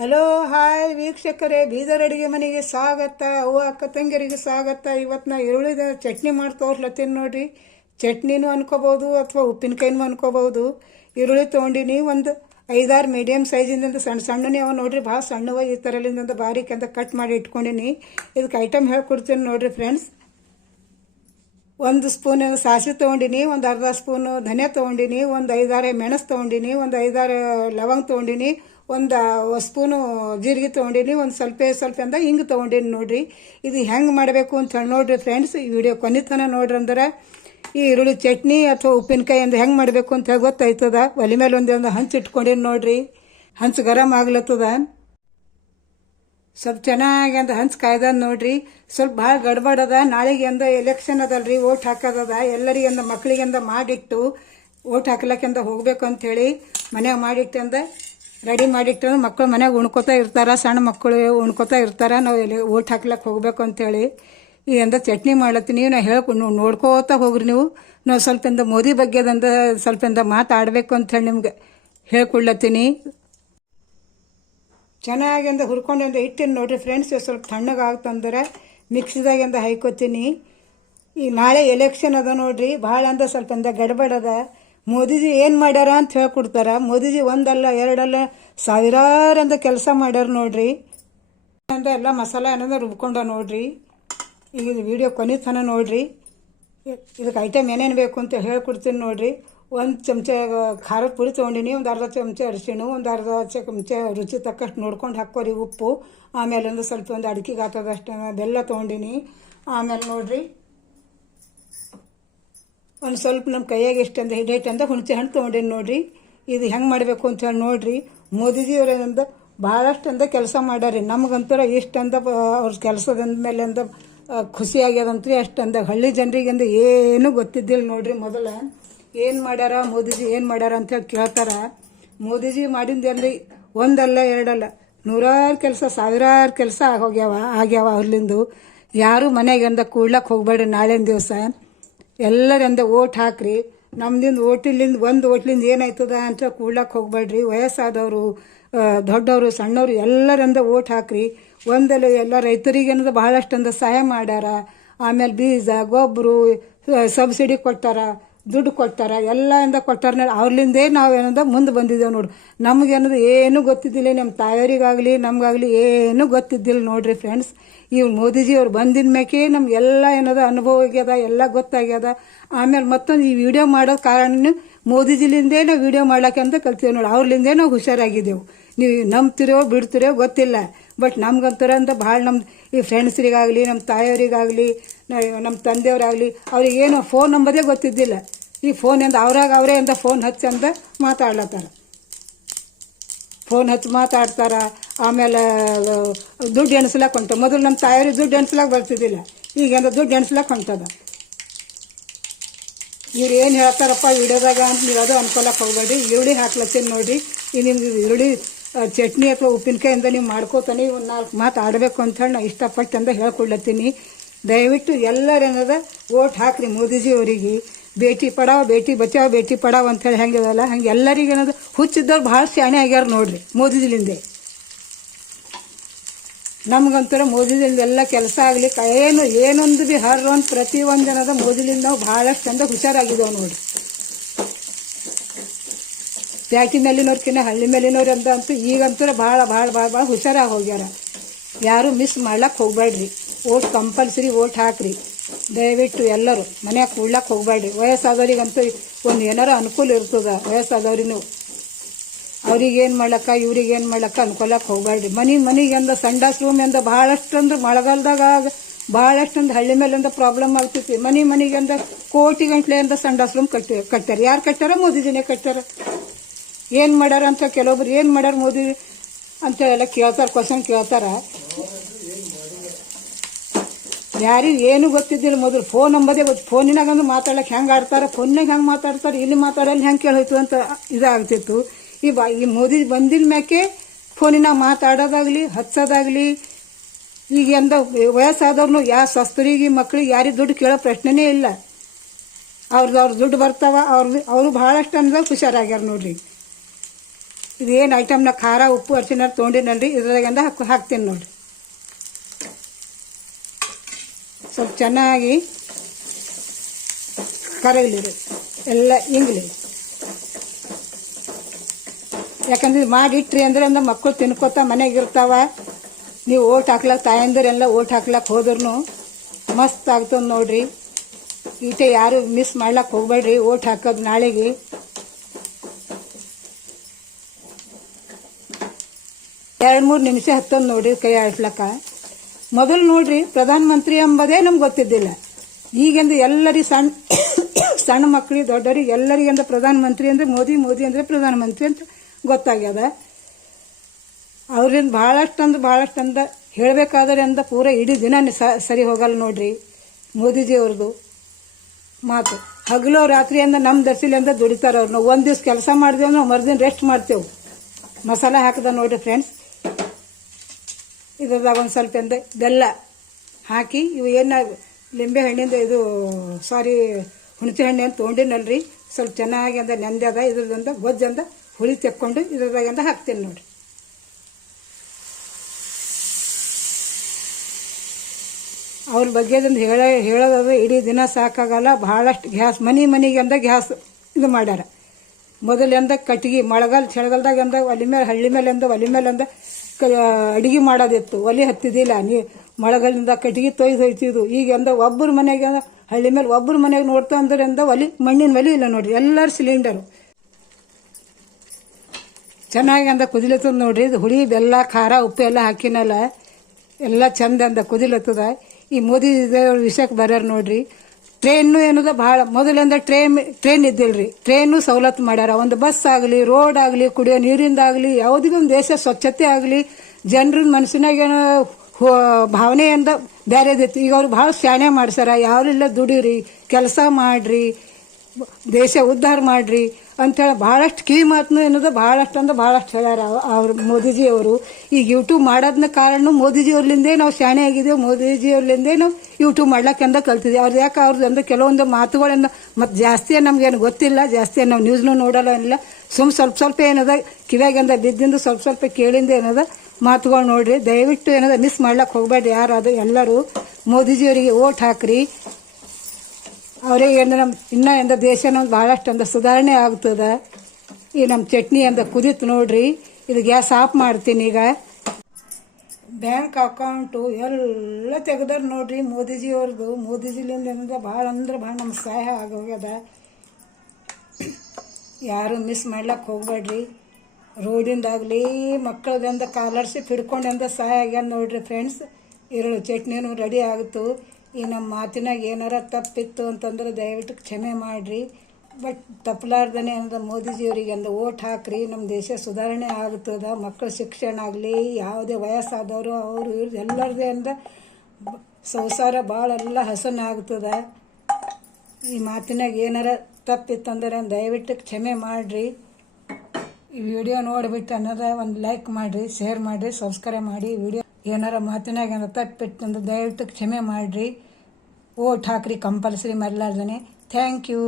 Hello, hi ವೀಕ್ಷಕರೇ ಬೀದರ್ ಅಡುಗೆ ಮನೆಗೆ ಸ್ವಾಗತ ಅವ್ವ ಅಕ್ಕ ತಂಗಿಯರಿಗೆ ಸ್ವಾಗತ. ಇವತ್ತು ನಾ ಈರುಳ್ಳಿದ ಚಟ್ನಿ ಮಾಡಿ ತೋರ್ಲತ್ತೀನಿ ನೋಡ್ರಿ. ಚಟ್ನಿನೂ ಅನ್ಕೋಬೋದು ಅಥವಾ ಉಪ್ಪಿನಕಾಯಿನೂ ಅನ್ಕೋಬೋದು. ಈರುಳ್ಳಿ ತೊಗೊಂಡಿನಿ ಒಂದು ಐದಾರು ಮೀಡಿಯಮ್ ಸೈಜಿಂದ ಸಣ್ಣ ಸಣ್ಣನೇ ಅವ ನೋಡ್ರಿ. ಭಾಳ ಸಣ್ಣವ, ಈ ಥರಲಿಂದ ಬಾರೀಕ್ ಅಂತ ಕಟ್ ಮಾಡಿ ಇಟ್ಕೊಂಡಿನಿ. ಇದಕ್ಕೆ ಐಟಮ್ ಹೇಳ್ಕೊಡ್ತೀನಿ ನೋಡ್ರಿ ಫ್ರೆಂಡ್ಸ್ ಒಂದು ಸ್ಪೂನ್ ಸಾಸಿವೆ ತೊಗೊಂಡಿನಿ, ಒಂದು ಅರ್ಧ ಸ್ಪೂನು ಧನಿಯಾ ತೊಗೊಂಡಿನಿ, ಒಂದು ಐದಾರು ಮೆಣಸು ತೊಗೊಂಡಿನಿ, ಒಂದು ಐದಾರು ಲವಂಗ ತೊಗೊಂಡಿನಿ ಒಂದು ಸ್ಪೂನು ಜೀರಿಗೆ ತೊಗೊಂಡಿನಿ, ಒಂದು ಸ್ವಲ್ಪ ಸ್ವಲ್ಪ ಅಂದ ಹಿಂಗೆ ತೊಗೊಂಡಿನಿ ನೋಡಿರಿ. ಇದು ಹೆಂಗೆ ಮಾಡಬೇಕು ಅಂತ ಹೇಳಿ ನೋಡ್ರಿ ಫ್ರೆಂಡ್ಸ್ ಈ ವಿಡಿಯೋ ಕೊನೆತನ ನೋಡ್ರಿ ಅಂದ್ರೆ, ಈ ಈರುಳ್ಳಿ ಚಟ್ನಿ ಅಥವಾ ಉಪ್ಪಿನಕಾಯಿ ಅಂದ್ರೆ ಹೆಂಗೆ ಮಾಡಬೇಕು ಅಂತ ಹೇಳಿ ಗೊತ್ತಾಯ್ತದ. ಒಲೆ ಮೇಲೆ ಒಂದೇ ಒಂದು ಹಂಚು ಇಟ್ಕೊಂಡಿನಿ ನೋಡ್ರಿ. ಹಂಚು ಗರಂ ಆಗ್ಲತ್ತದ. ಸ್ವಲ್ಪ ಚೆನ್ನಾಗಿ ಅಂದ ಹಂಚ್ ಕಾಯ್ದ ನೋಡ್ರಿ. ಸ್ವಲ್ಪ ಭಾಳ ಗಡ್ಬಡ್ ಅದ ನಾಳೆಗೆ ಅಂದ ಎಲೆಕ್ಷನ್ ಅದಲ್ರಿ ಓಟ್ ಹಾಕೋದದ. ಎಲ್ಲರಿಗೆ ಅಂದ ಮಕ್ಕಳಿಗೆ ಅಂದ ಮಾಡಿಟ್ಟು ಓಟ್ ಹಾಕ್ಲಕ್ಕೆಂದ ಹೋಗ್ಬೇಕು ಅಂತೇಳಿ ಮನ್ಯಾಗ ಮಾಡಿಟ್ಟೆ ಅಂದ ರೆಡಿ ಮಾಡಿಟ್ಟು ಮಕ್ಕಳು ಮನೆಗೆ ಉಣ್ಕೋತಾ ಇರ್ತಾರ, ಸಣ್ಣ ಮಕ್ಕಳು ಉಣ್ಕೋತಾ ಇರ್ತಾರ, ನಾವು ಎಲ್ಲಿ ಓಟ್ ಹಾಕ್ಲಕ್ಕೆ ಹೋಗ್ಬೇಕು ಅಂತೇಳಿ ಈ ಅಂದ ಚಟ್ನಿ ಮಾಡ್ಲತ್ತೀನಿ. ನಾ ಹೇಳ್ಕೊಂಡು ನೋಡ್ಕೋತಾ ಹೋಗ್ರಿ ನೀವು. ನಾವು ಸ್ವಲ್ಪ ಇಂದ ಮೋದಿ ಬಗ್ಗೆದಂದ ಸ್ವಲ್ಪ ಇಂದ ಮಾತಾಡಬೇಕು ಅಂತೇಳಿ ನಿಮ್ಗೆ ಹೇಳ್ಕೊಡ್ಲತ್ತೀನಿ. ಚೆನ್ನಾಗಿಂದ ಹುರ್ಕೊಂಡಿಂದ ಇಟ್ಟಿನಿ ನೋಡ್ರಿ ಫ್ರೆಂಡ್ಸ್ ಸ್ವಲ್ಪ ತಣ್ಣಗಾಗ್ತಂದ್ರೆ ಮಿಕ್ಸಿದಾಗಿಂದ ಹಾಯ್ಕೋತೀನಿ. ಈ ನಾಳೆ ಎಲೆಕ್ಷನ್ ಅದ ನೋಡ್ರಿ. ಭಾಳ ಸ್ವಲ್ಪ ಇಂದ ಗಡ್ಬಡದ ಮೋದಿಜಿ ಏನು ಮಾಡ್ಯಾರ ಅಂತ ಹೇಳ್ಕೊಡ್ತಾರ. ಮೋದಿಜಿ ಒಂದಲ್ಲ, ಎರಡಲ್ಲ ಸಾವಿರಾರು ಅಂತ ಕೆಲಸ ಮಾಡ್ಯಾರ ನೋಡ್ರಿ. ಅಂದ ಎಲ್ಲ ಮಸಾಲೆ ಏನಂದ್ರೆ ರುಬ್ಕೊಂಡ ನೋಡ್ರಿ. ಈಗ ವಿಡಿಯೋ ಕೊನೆ ತನ ನೋಡ್ರಿ. ಇದಕ್ಕೆ ಐಟಮ್ ಏನೇನು ಬೇಕು ಅಂತ ಹೇಳ್ಕೊಡ್ತೀನಿ ನೋಡ್ರಿ. ಒಂದು ಚಮಚ ಖಾರದ ಪುಡಿ ತೊಗೊಂಡಿನಿ, ಒಂದು ಅರ್ಧ ಚಮಚ ಅರಿಶಿಣ, ಒಂದು ಅರ್ಧ ಚಮಚ ರುಚಿ ತಕ್ಕಷ್ಟು ನೋಡ್ಕೊಂಡು ಹಾಕೋರಿ ಉಪ್ಪು. ಆಮೇಲೆ ಒಂದು ಸ್ವಲ್ಪ ಒಂದು ಅಡಿಕೆಗೆ ಹಾಕೋದಷ್ಟು ಬೆಲ್ಲ ತೊಗೊಂಡಿನಿ. ಆಮೇಲೆ ನೋಡ್ರಿ. ಒಂದು ಸ್ವಲ್ಪ ನಮ್ಮ ಕೈಯಾಗೆ ಎಷ್ಟು ಅಂತ ಹಿಡೈಟ್ ಅಂತ ಹುಣಸೆ ಹಣ್ಣು ತೊಗೊಂಡೇನಿ ನೋಡಿರಿ. ಇದು ಹೆಂಗೆ ಮಾಡಬೇಕು ಅಂತ ಹೇಳಿ ನೋಡ್ರಿ. ಮೋದಿಜಿಯವರಿಂದ ಭಾಳಷ್ಟು ಅಂದ ಕೆಲಸ ಮಾಡ್ಯಾರಿ ನಮಗಂತೂ ಎಷ್ಟು ಅಂದ ಅವ್ರ ಕೆಲಸದಂದ ಮೇಲೆ ಅಂದ ಖುಷಿ ಆಗ್ಯದಂತ್ರಿ. ಅಷ್ಟು ಅಂದ ಹಳ್ಳಿ ಜನರಿಗೆ ಅಂದ ಏನೂ ಗೊತ್ತಿದ್ದಿಲ್ಲ ನೋಡ್ರಿ ಮೊದಲ. ಏನು ಮಾಡ್ಯಾರ, ಮೋದಿಜಿ ಏನು ಮಾಡ್ಯಾರ ಅಂತ ಹೇಳಿ ಕೇಳ್ತಾರ. ಮೋದಿಜಿ ಮಾಡಿಂದೇನ್ರಿ ಒಂದಲ್ಲ, ಎರಡಲ್ಲ. ನೂರಾರು ಕೆಲಸ, ಸಾವಿರಾರು ಕೆಲಸ ಆಗೋಗ್ಯಾವ ಆಗ್ಯಾವ ಅವ್ರಲಿಂದು. ಯಾರು ಮನೆಗೆ ಕೂಡ್ಲಕ್ಕೆ ಹೋಗ್ಬೇಡ್ರಿ ನಾಳಿನ ದಿವಸ. ಎಲ್ಲರಿಂದ ಓಟ್ ಹಾಕ್ರಿ. ನಮ್ದಿಂದ ಓಟಿಲಿಂದ ಒಂದು ಓಟ್ಲಿಂದ ಏನಾಯ್ತದ ಅಂತ ಕೂಡ್ಲಕ್ಕೆ ಹೋಗ್ಬೇಡ್ರಿ. ವಯಸ್ಸಾದವರು ದೊಡ್ಡವರು, ಸಣ್ಣವರು ಎಲ್ಲರಿಂದ ಓಟ್ ಹಾಕ್ರಿ. ಒಂದಲ್ಲ ಎಲ್ಲ ರೈತರಿಗೆ ಅನ್ನೋದು ಅಂದ ಸಹಾಯ ಮಾಡ್ಯಾರ. ಆಮೇಲೆ ಬೀಜ ಗೊಬ್ಬರ ಸಬ್ಸಿಡಿ ಕೊಟ್ಟಾರ. ದುಡ್ಡು ಕೊಟ್ಟಾರ ಎಲ್ಲ ಇಂದ ಕೊಟ್ಟಾರ ಅವ್ರಲಿಂದೇ ನಾವು ಏನಂದ ಮುಂದೆ ಬಂದಿದ್ದೇವೆ ನೋಡ್ರಿ ನಮ್ಗೆ ಏನಂದ್ರೆ ಏನೂ ಗೊತ್ತಿದ್ದಿಲ್ಲ ನಮ್ಮ ತಾಯೋರಿಗಾಗಲಿ ನಮಗಾಗಲಿ ಏನೂ ಗೊತ್ತಿದ್ದಿಲ್ಲ ನೋಡ್ರಿ ಫ್ರೆಂಡ್ಸ್ ಈ ಮೋದಿಜಿ ಅವ್ರು ಬಂದಿದ ಮೇಕೆ ನಮ್ಗೆಲ್ಲ ಏನದ ಅನುಭವ ಆಗ್ಯದ, ಎಲ್ಲ ಗೊತ್ತಾಗ್ಯದ. ಆಮೇಲೆ ಮತ್ತೊಂದು ಈ ವಿಡಿಯೋ ಮಾಡೋ ಕಾರಣ ಮೋದಿಜಿಲಿಂದೇ ನಾವು ವಿಡಿಯೋ ಮಾಡ್ಲಿಕ್ಕೆ ಅಂತ ಕಲ್ತೀವಿ ನೋಡಿ. ಅವ್ರಲಿಂದೇ ನಾವು ಹುಷಾರಾಗಿದ್ದೆವು. ನೀವು ನಂಬ್ತಿರೋ, ಬಿಡ್ತಿರೋ ಗೊತ್ತಿಲ್ಲ. ಬಟ್ ನಮ್ಗಂತರ ಅಂತ ಭಾಳ ನಮ್ಮ ಈ ಫ್ರೆಂಡ್ಸ್ರಿಗಾಗಲಿ ನಮ್ಮ ತಾಯಿಯವರಿಗಾಗಲಿ ನಮ್ಮ ತಂದೆಯವರಾಗಲಿ ಅವ್ರಿಗೇನು ಫೋನ್ ನಂಬರೇ ಗೊತ್ತಿದ್ದಿಲ್ಲ. ಈ ಫೋನಿಂದ ಅವ್ರಾಗ ಅವರೇ ಅಂತ ಫೋನ್ ಹಚ್ಚಿ ಅಂತ ಮಾತಾಡ್ಲತ್ತಾರ. ಫೋನ್ ಹಚ್ಚಿ ಮಾತಾಡ್ತಾರ, ಆಮೇಲೆ ದುಡ್ಡು ಎಣಿಸ್ಲಾಕ್ ಹೊಂಟ. ಮೊದಲು ನಮ್ಮ ತಾಯಿಯವ್ರಿಗೆ ದುಡ್ಡು ಎಣಿಸ್ಲಾಕ್ ಬರ್ತಿದ್ದಿಲ್ಲ. ಈಗೆಂದ ದುಡ್ಡು ಎಣಿಸ್ಲಾಕ್ ಹೊಂಟದ. ಇವ್ರು ಏನು ಹೇಳ್ತಾರಪ್ಪ ವಿಡಿಯೋದಾಗ ಅಂತ ನೀವು ಅದು ಅನ್ಕೊಳಕ್ಕೆ ಹೋಗ್ಬೇಡಿ ಈರುಳ್ಳಿ ಹಾಕ್ಲತ್ತೀನಿ ನೋಡಿ ಈ ಈರುಳ್ಳಿ ಚಟ್ನಿ ಅಥವಾ ಉಪ್ಪಿನಕಾಯಿಂದ ನೀವು ಮಾಡ್ಕೋತಾನೆ ಒಂದು ನಾಲ್ಕು ಮಾತು ಆಡಬೇಕು ಅಂತೇಳಿ ನಾ ಇಷ್ಟಪಟ್ಟು ಅಂತ ಹೇಳ್ಕೊಡ್ಲತ್ತೀನಿ. ದಯವಿಟ್ಟು ಎಲ್ಲರೇನದ ಓಟ್ ಹಾಕ್ರಿ ಮೋದಿಜಿ ಅವರಿಗೆ. ಭೇಟಿ ಪಡಾವ್ ಭೇಟಿ ಬಚಾವ್ ಭೇಟಿ ಪಡಾವ್ ಅಂತೇಳಿ ಹೆಂಗಿದಲ್ಲ, ಹಂಗೆ ಎಲ್ಲರಿಗೆ ಏನದು ಹುಚ್ಚಿದ್ದವ್ರು ಭಾಳ ಶಾಣೆ ಆಗ್ಯಾರ ನೋಡ್ರಿ ಮೋದಿಜಿಲಿಂದೆ. ನಮ್ಗಂತರ ಮೋದಿಲಿಂದ ಎಲ್ಲ ಕೆಲಸ ಆಗಲಿ ಏನು, ಏನೊಂದು ಬಿ ಹರ್ ಒಂದು ಪ್ರತಿಯೊಂದು ಏನದ ಮೋದಿಲಿಂದ ನಾವು ಭಾಳಷ್ಟು ಚಂದ ಹುಷಾರಾಗಿದ್ದೇವೆ ನೋಡ್ರಿ. ಪ್ಯಾಟಿ ಮೇಲಿನವ್ರಕಿನ್ನ ಹಳ್ಳಿ ಮೇಲಿನವ್ರು ಅಂತ ಅಂತೂ ಈಗಂತೂ ಭಾಳ ಭಾಳ ಭಾಳ ಭಾಳ ಹುಷಾರಾಗಿ ಹೋಗ್ಯಾರ ಯಾರು ಮಿಸ್ ಮಾಡ್ಲಕ್ಕೆ ಹೋಗ್ಬೇಡ್ರಿ ಓಟ್ ಕಂಪಲ್ಸರಿ ಓಟ್ ಹಾಕ್ರಿ. ದಯವಿಟ್ಟು ಎಲ್ಲರೂ ಮನ್ಯಾಗ ಕೂಡ್ಲಕ್ಕೆ ಹೋಗ್ಬೇಡ್ರಿ ವಯಸ್ಸಾದವ್ರಿಗಂತೂ ಒಂದು ಏನಾರ ಅನುಕೂಲ ಇರ್ತದ ವಯಸ್ಸಾದವ್ರಿನೂ ಅವ್ರಿಗೆ ಏನು ಮಾಡ್ಲಕ್ಕ ಇವ್ರಿಗೆ ಏನು ಮಾಡ್ಲಕ್ಕ ಅನ್ಕೊಳಕ್ಕೆ ಹೋಗ್ಬೇಡ್ರಿ ಮನೆ ಮನೆಗೆ ಸಂಡಾಸ್ ರೂಮ್ ಎಂದ ಭಾಳಷ್ಟು ಅಂದ್ರೆ ಮಳೆಗಾಲದಾಗ ಭಾಳಷ್ಟು ಅಂದ್ರೆ ಹಳ್ಳಿ ಮೇಲಿಂದ ಪ್ರಾಬ್ಲಮ್ ಆಗ್ತೈತಿ. ಮನೆ ಮನೆಗೆ ಅಂದ ಕೋಟಿ ಗಂಟ್ಲೆ ಅಂದ ಸಂಡಾಸ್ ರೂಮ್ ಕಟ್ಟಿ ಕಟ್ತಾರೆ ಯಾರು ಕಟ್ಟಾರ ದಿನ ಕಟ್ಟಾರ ಏನು ಮಾಡ್ಯಾರ ಅಂತ ಕೆಲವೊಬ್ರು ಏನು ಮಾಡ್ಯಾರ ಮೋದಿ ಅಂತ ಎಲ್ಲ ಕೇಳ್ತಾರೆ ಕ್ವಶನ್ ಕೇಳ್ತಾರೆ. ಯಾರಿಗೆ ಏನು ಗೊತ್ತಿದ್ದಿಲ್ಲ ಮೊದಲು ಫೋನ್ ನಂಬದೇ ಗೊತ್ತು ಫೋನಿನಾಗ ಅಂದ್ರೆ ಮಾತಾಡಕ್ಕೆ ಹೆಂಗೆ ಆಡ್ತಾರೆ ಫೋನ್ನಾಗ ಹೆಂಗೆ ಮಾತಾಡ್ತಾರೆ, ಇಲ್ಲಿ ಮಾತಾಡಲ್ಲಿ ಹೆಂಗೆ ಕೇಳೋಯ್ತು ಅಂತ ಇದಾಗ್ತಿತ್ತು. ಈ ಬಾ, ಈ ಮೋದಿ ಬಂದಿನ ಮ್ಯಾಕೆ ಫೋನಿನಾಗ ಮಾತಾಡೋದಾಗಲಿ, ಹಚ್ಚೋದಾಗಲಿ, ಈಗ ಎಂದ ವಯಸ್ಸಾದವ್ರು ಯಾವ ಸಸ್ತ್ರೀಗಿ ಮಕ್ಳಿಗೆ ಯಾರಿಗೆ ದುಡ್ಡು ಕೇಳೋ ಪ್ರಶ್ನೆನೇ ಇಲ್ಲ. ಅವ್ರದ್ದು ಅವ್ರ ದುಡ್ಡು ಬರ್ತಾವ, ಅವ್ರ, ಅವರು ಭಾಳಷ್ಟು ಅಂದ್ರೆ ಹುಷಾರಾಗ್ಯಾರ ನೋಡ್ರಿ. ಇದೇನು ಐಟಮ್ನ ಖಾರ, ಉಪ್ಪು, ಅರಿಶಿನ ತೊಗೊಂಡಿನಲ್ರಿ ಇದ್ರಾಗಂದ ಹಾಕಿ, ಹಾಕ್ತೀನಿ ನೋಡಿರಿ. ಸ್ವಲ್ಪ ಚೆನ್ನಾಗಿ ಕರಗಲಿ ರೀ ಎಲ್ಲ ಇಂಗ್ಲಿ. ಯಾಕಂದ್ರೆ ಮಾಡಿಟ್ರಿ ಅಂದ್ರೆ ಅಂದ್ರೆ ಮಕ್ಕಳು ತಿನ್ಕೋತ ಮನೆಗೆ ಇರ್ತಾವ. ನೀವು ಓಟ್ ಹಾಕ್ಲಕ್ಕೆ ತಾಯಂದಿರೆಲ್ಲ ಓಟ್ ಹಾಕ್ಲಕ್ಕೆ ಹೋದ್ರೂ ಮಸ್ತ್ ಆಗ್ತದೆ ನೋಡ್ರಿ. ಈಟೆ ಯಾರು ಮಿಸ್ ಮಾಡ್ಲಕ್ಕೆ ಹೋಗ್ಬೇಡ್ರಿ, ಓಟ್ ಹಾಕೋದು ನಾಳೆಗೆ. ಎರಡು ಮೂರು ನಿಮಿಷ ಹತ್ತೊಂದು ನೋಡ್ರಿ ಕೈ ಆಡ್ಲಕ್ಕ ಮೊದಲು ನೋಡ್ರಿ, ಪ್ರಧಾನ ಮಂತ್ರಿ ಎಂಬುದೇ ನಮ್ಗೆ ಗೊತ್ತಿದ್ದಿಲ್ಲ. ಈಗಿಂದ ಎಲ್ಲರಿಗೆ ಸಣ್ಣ ಸಣ್ಣ ಮಕ್ಕಳಿಗೆ ಅಂದ್ರೆ ಪ್ರಧಾನ ಮಂತ್ರಿ ಅಂದ್ರೆ ಮೋದಿ ಮೋದಿ ಅಂದ್ರೆ ಪ್ರಧಾನ ಮಂತ್ರಿ ಅಂತ ಗೊತ್ತಾಗ್ಯದ. ಅವ್ರಿಂದ ಭಾಳಷ್ಟು ಅಂದ್ರೆ ಹೇಳಬೇಕಾದ್ರೆ ಅಂದ ಪೂರ ಇಡೀ ದಿನ ಸರಿ ಹೋಗಲ್ಲ ನೋಡ್ರಿ ಮೋದಿಜಿ ಅವ್ರದ್ದು ಮಾತು. ಹಗಲು ರಾತ್ರಿ ಅಂದ ನಮ್ಮ ದರ್ಸಿಲಿ ಅಂದ ದುಡಿತಾರ ಅವ್ರನ್ನ ನಾವು ಒಂದು ದಿವ್ಸ ಕೆಲಸ ಮಾಡಿದೆವು ನಾವು ಮರ್ದಿನ ರೆಸ್ಟ್ ಮಾಡ್ತೇವೆ. ಮಸಾಲ ಹಾಕದ ನೋಡ್ರಿ ಫ್ರೆಂಡ್ಸ್ ಇದ್ರದಾಗ ಒಂದು ಸ್ವಲ್ಪ ಎಂದು ಬೆಲ್ಲ ಹಾಕಿ ಇವು ಏನು ಲಿಂಬೆ ಹಣ್ಣಿಂದ ಇದು ಸಾರಿ ಹುಣಸೆ ಹಣ್ಣೆ ಅಂತ ತೊಗೊಂಡಿನಲ್ರಿ. ಸ್ವಲ್ಪ ಚೆನ್ನಾಗಿ ಅಂದ ನೆಂದದ ಇದ್ರದಂದ ಗೊಜ್ಜಂದ ಹುಳಿ ತೆಕ್ಕೊಂಡು ಇದ್ರದಾಗಂದ ಹಾಕ್ತೀನಿ ನೋಡಿರಿ. ಅವ್ರ ಬಗ್ಗೆ ಅದೊಂದು ಹೇಳ ಹೇಳೋದಾದ್ರೆ ಇಡೀ ದಿನ ಸಾಕಾಗಲ್ಲ ಭಾಳಷ್ಟು ಗ್ಯಾಸ್ ಮನೆ ಮನೆಗೆ ಅಂದ ಗ್ಯಾಸ್ ಇದು ಮಾಡ್ಯಾರ. ಮೊದಲೆಂದ ಕಟ್ಟಿಗೆ ಮಳೆಗಾಲ, ಚಳಿಗಾಲದಾಗ ಅಂದ ಒಲೆ ಮೇಲೆ ಹಳ್ಳಿ ಮೇಲೆ ಅಂದ ಒಲೆ ಮೇಲೆ ಅಂದ ಅಡಿಗೆ ಮಾಡೋದಿತ್ತು. ಒಲೆ ಹತ್ತಿದಿಲ್ಲ. ನೀ ಮಳೆಗಾಲದಿಂದ ಕಟ್ಟಿಗೆ ತೊಯ್ದು ಹೋಯ್ತಿದ್ವು. ಈಗ ಅಂದ ಒಬ್ಬರ ಮನೆಗೆ ಹಳ್ಳಿ ಮೇಲೆ ಒಬ್ಬರ ಮನೆಗೆ ನೋಡ್ತಾ ಅಂದ್ರೆ ಅಂದ ಒಲೆ ಮಣ್ಣಿನ ಒಲಿ ಇಲ್ಲ ನೋಡ್ರಿ. ಎಲ್ಲರೂ ಸಿಲಿಂಡರು. ಚೆನ್ನಾಗಿ ಅಂದ ಕುದಿಲತ್ತದ ನೋಡ್ರಿ. ಇದು ಹುಳಿ, ಬೆಲ್ಲ, ಖಾರ, ಉಪ್ಪು ಎಲ್ಲ ಹಾಕಿನಲ್ಲ. ಎಲ್ಲ ಚಂದ ಅಂದ ಕುದಿಲತ್ತದ. ಈ ಮೋದಿ ವಿಷಯಕ್ಕೆ ಬರ್ಯಾರ ನೋಡ್ರಿ. ಟ್ರೈನು ಏನದ ಭಾಳ ಮೊದಲಿಂದ ಟ್ರೈನ್ ಟ್ರೈನ್ ಇದ್ದಿಲ್ರಿ. ಟ್ರೈನು ಸವಲತ್ತು ಮಾಡ್ಯಾರ. ಒಂದು ಬಸ್ ಆಗಲಿ, ರೋಡ್ ಆಗಲಿ, ಕುಡಿಯೋ ನೀರಿಂದ ಆಗಲಿ ಯಾವುದೇ ಒಂದು ದೇಶ ಸ್ವಚ್ಛತೆ ಆಗಲಿ ಜನರ ಮನಸ್ಸಿನಾಗ ಏನೋ ಭಾವನೆಯಿಂದ ಬೇರೆದಿತ್ತು ಈಗ ಅವ್ರು ಭಾಳ ಶಾಣೆ ಮಾಡ್ಸಾರ ಯಾವ್ರಿಲ್ಲ ದುಡೀರಿ, ಕೆಲಸ ಮಾಡ್ರಿ, ದೇಶ ಉದ್ಧಾರ ಮಾಡ್ರಿ. ಅಂತೇಳಿ ಭಾಳಷ್ಟು ಕಿವಿ ಮಾತನ್ನು ಏನದ ಭಾಳಷ್ಟು ಅಂದ್ರೆ ಭಾಳಷ್ಟು ಹೇಳ್ಯಾರ ಅವ- ಅವ್ರು ಮೋದಿಜಿ ಅವರು ಈಗ ಯೂಟ್ಯೂಬ್ ಮಾಡೋದ್ನ ಕಾರಣ ಮೋದಿಜಿ ಅವ್ರಲಿಂದೇ ನಾವು ಶಾಣೆ ಆಗಿದ್ದೇವೆ ಮೋದಿಜಿ ಅವ್ರಲಿಂದೇ ನಾವು ಯೂಟ್ಯೂಬ್ ಮಾಡ್ಲಕ್ಕೆಂದ ಕಲ್ತಿದ್ದೀವಿ ಅವ್ರು ಯಾಕೆ ಅವ್ರದ್ದು ಅಂದ್ರೆ ಕೆಲವೊಂದು ಮಾತುಗಳನ್ನು ಮತ್ತು ಜಾಸ್ತಿ ನಮ್ಗೇನು ಗೊತ್ತಿಲ್ಲ, ಜಾಸ್ತಿ ನಾವು ನ್ಯೂಸ್ನು ನೋಡಲ್ಲ ಏನಿಲ್ಲ. ಸುಮ್ಮ ಸ್ವಲ್ಪ ಸ್ವಲ್ಪ ಏನದ, ಕಿವ್ಯಾಗಿಂದ ಬಿದ್ದಿಂದ ಸ್ವಲ್ಪ ಸ್ವಲ್ಪ ಕೇಳಿಂದ ಏನದ ಮಾತುಗಳು ನೋಡ್ರಿ. ದಯವಿಟ್ಟು ಏನದ ಮಿಸ್ ಮಾಡ್ಲಕ್ಕೆ ಹೋಗ್ಬೇಡ್ರಿ ಅದು ಎಲ್ಲರೂ. ಮೋದಿಜಿಯವರಿಗೆ ಓಟ್ ಹಾಕ್ರಿ. ಅವರಿಗೆ ಅಂದ್ರೆ ನಮ್ಮ ಇನ್ನೂ ಎಂದ ದೇಶ ನಮ್ದು ಭಾಳಷ್ಟು ಅಂದ್ರೆ ಸುಧಾರಣೆ ಆಗ್ತದ. ಈ ನಮ್ಮ ಚಟ್ನಿ ಅಂದ ಕುದಿತು ನೋಡ್ರಿ. ಇದು ಗ್ಯಾಸ್ ಆಫ್ ಮಾಡ್ತೀನಿ ಈಗ. ಬ್ಯಾಂಕ್ ಅಕೌಂಟು ಎಲ್ಲ ತೆಗೆದಾರ ನೋಡ್ರಿ ಮೋದಿಜಿ ಅವ್ರದ್ದು ಮೋದಿಜಿಲಿಂದ ಏನಂದ್ರೆ ಭಾಳ ಅಂದ್ರೆ ಭಾಳ ನಮ್ಗೆ ಸಹಾಯ ಆಗೋಗ್ಯದ. ಯಾರು ಮಿಸ್ ಮಾಡ್ಲಕ್ಕೆ ಹೋಗ್ಬೇಡ್ರಿ ರೋಡಿಂದಾಗಲಿ ಮಕ್ಕಳದಿಂದ ಸ್ಕಾಲರ್ಶಿಪ್ ಹಿಡ್ಕೊಂಡೆಂದ ಸಹಾಯ ಆಗ್ಯಾದ ನೋಡ್ರಿ ಫ್ರೆಂಡ್ಸ್. ಇರೋ ಚಟ್ನಿನೂ ರೆಡಿ ಆಗಿತ್ತು. ಈ ನಮ್ಮ ಮಾತಿನಾಗ ಏನಾರ ತಪ್ಪಿತ್ತು ಅಂತಂದ್ರೆ ದಯವಿಟ್ಟು ಕ್ಷಮೆ ಮಾಡಿರಿ. ಬಟ್ ತಪ್ಪಲಾರ್ದನೆ ಅಂದ್ರೆ ಮೋದಿಜಿಯವರಿಗೆ ಅಂದ್ರೆ ಓಟ್ ಹಾಕ್ರಿ. ನಮ್ಮ ದೇಶ ಸುಧಾರಣೆ ಆಗ್ತದ ಮಕ್ಕಳ ಶಿಕ್ಷಣ ಆಗಲಿ, ಯಾವುದೇ ವಯಸ್ಸಾದವರು, ಅವರು ಇವ್ರು ಎಲ್ಲರದೇ ಅಂದ್ರೆ ಸಂಸಾರ ಭಾಳೆಲ್ಲ ಹಸನ ಆಗ್ತದ ಈ ಮಾತಿನಾಗ ಏನಾರ ತಪ್ಪಿತ್ತಂದ್ರೆ ದಯವಿಟ್ಟು ಕ್ಷಮೆ ಮಾಡಿರಿ. ಈ ವಿಡಿಯೋ ನೋಡಿಬಿಟ್ಟು ಅನ್ನೋದ ಒಂದು ಲೈಕ್ ಮಾಡಿರಿ, ಶೇರ್ ಮಾಡಿರಿ, ಸಬ್ಸ್ಕ್ರೈಬ್ ಮಾಡಿ. ವಿಡಿಯೋ ಏನಾರ ಮಾತಿನಾಗ ಏನಾರ ತಪ್ಪಿತ್ತಂದ್ರೆ ದಯವಿಟ್ಟು ಕ್ಷಮೆ ಮಾಡಿರಿ. ಓಟ್ ಹಾಕ್ರಿ ಕಂಪಲ್ಸರಿ ಮರಿಲಾರ್ದೇ ಥ್ಯಾಂಕ್ ಯು